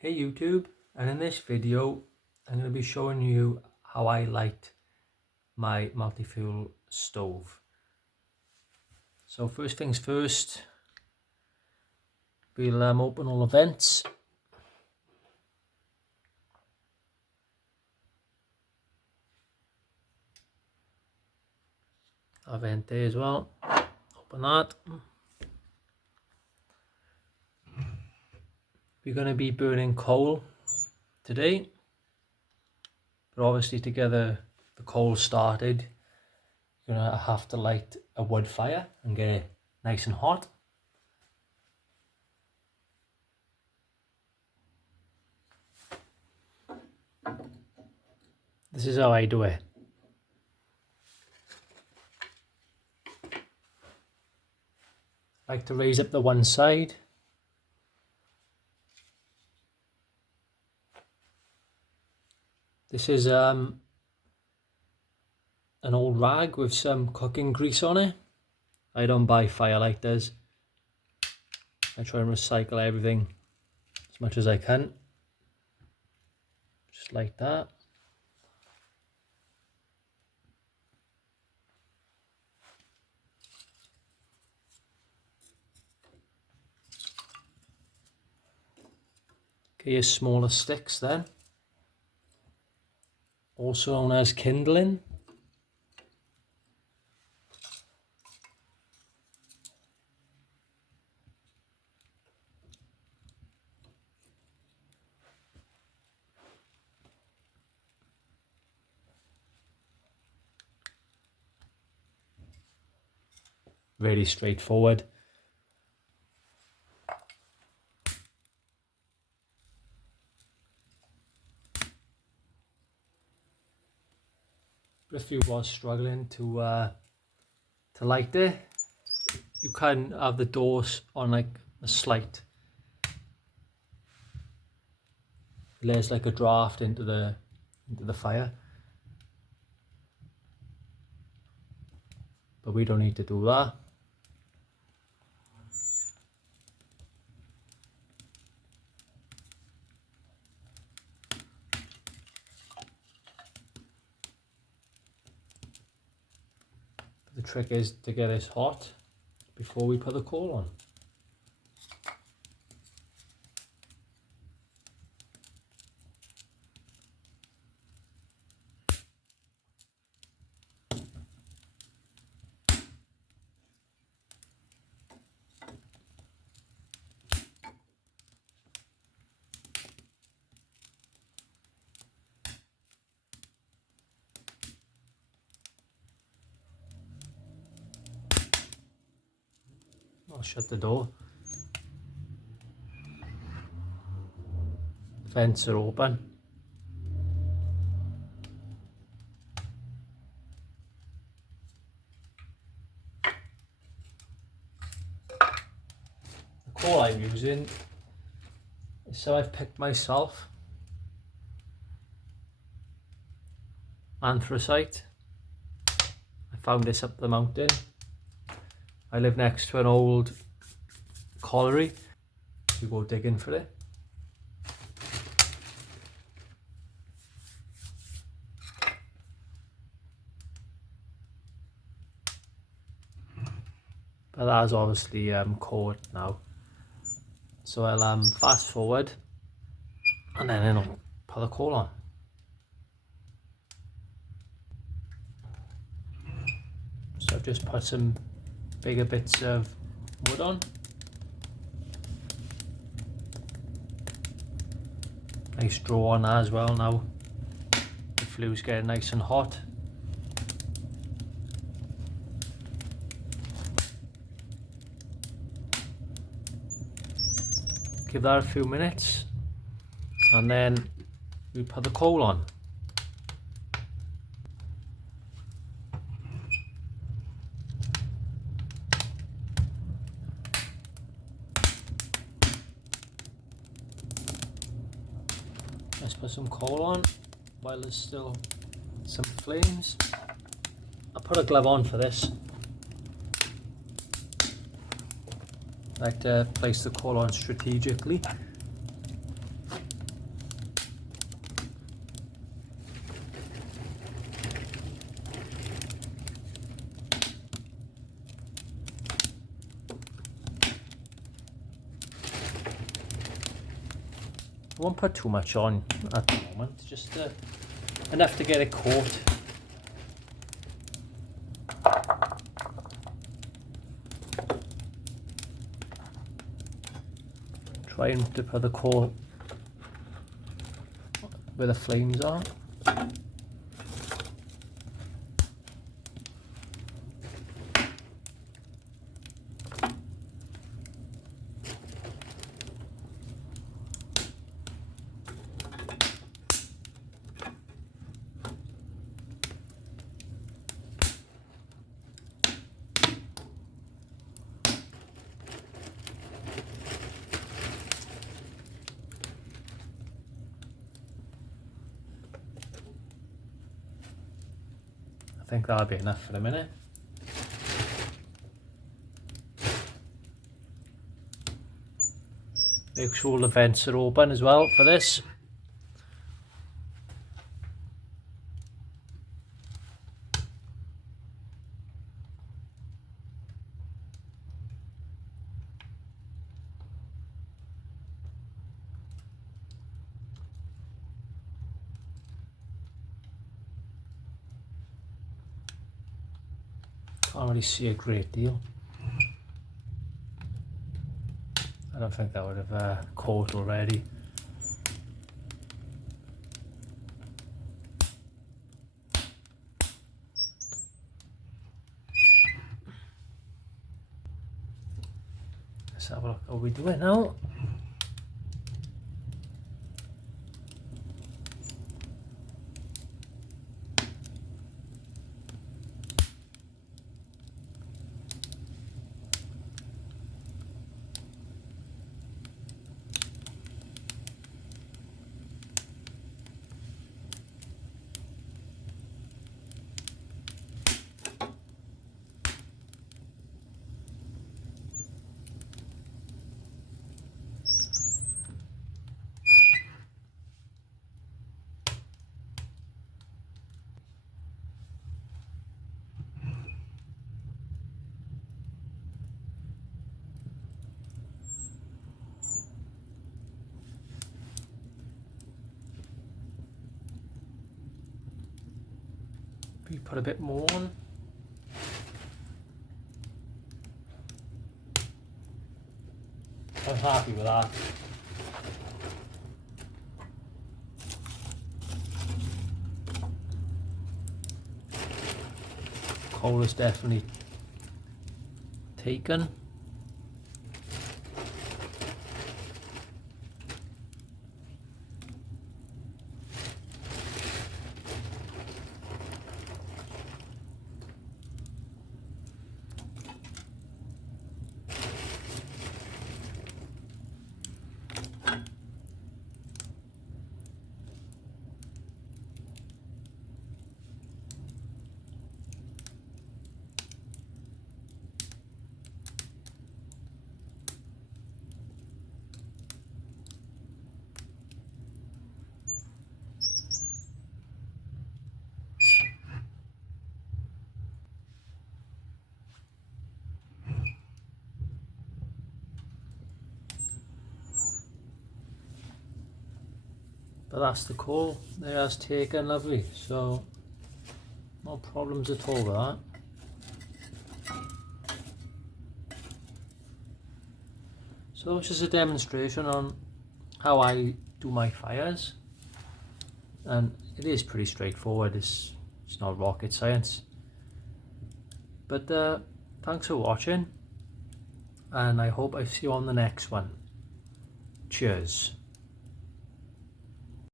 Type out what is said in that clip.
Hey YouTube, and in this video I'm going to be showing you how I light my multi-fuel stove. So first things first, we'll open all the vents. A vent there as well, open that. We're going to be burning coal today, but obviously to get the coal started you're going to have to light a wood fire and get it nice and hot. This is how I do it. I like to raise up the one side. This is an old rag with some cooking grease on it. I don't buy firelighters. I try and recycle everything as much as I can. Just like that. Get your smaller sticks then, also known as kindling. Really straightforward. But if you was struggling to light it, you can have the doors on like a slight. There's like a draft into the fire, but we don't need to do that. The trick is to get this hot before we put the coal on. I'll shut the door. Vents are open. The coal I'm using is so I've picked myself. Anthracite. I found this up the mountain. I live next to an old colliery. We go digging for it. But that's obviously cold now. So I'll fast forward and then it'll put the coal on. So I've just put some bigger bits of wood on. Nice draw on that as well now. The flue's getting nice and hot. Give that a few minutes and then we put the coal on. Let's put some coal on while there's still some flames. I'll put a glove on for this. I like to place the coal on strategically I won't put too much on at the moment, just enough to get it caught. Trying to put the coal where the flames are. I think that'll be enough for a minute. Make sure all the vents are open as well for this. Can't really see a great deal. I don't think that would have caught already. Let's have a look how we do it now. We put a bit more on. I'm happy with that. Coal is definitely taken. But that's the coal. It has taken lovely, so no problems at all with that. So it's just a demonstration on how I do my fires, and it is pretty straightforward. It's not rocket science. But thanks for watching, and I hope I see you on the next one. Cheers.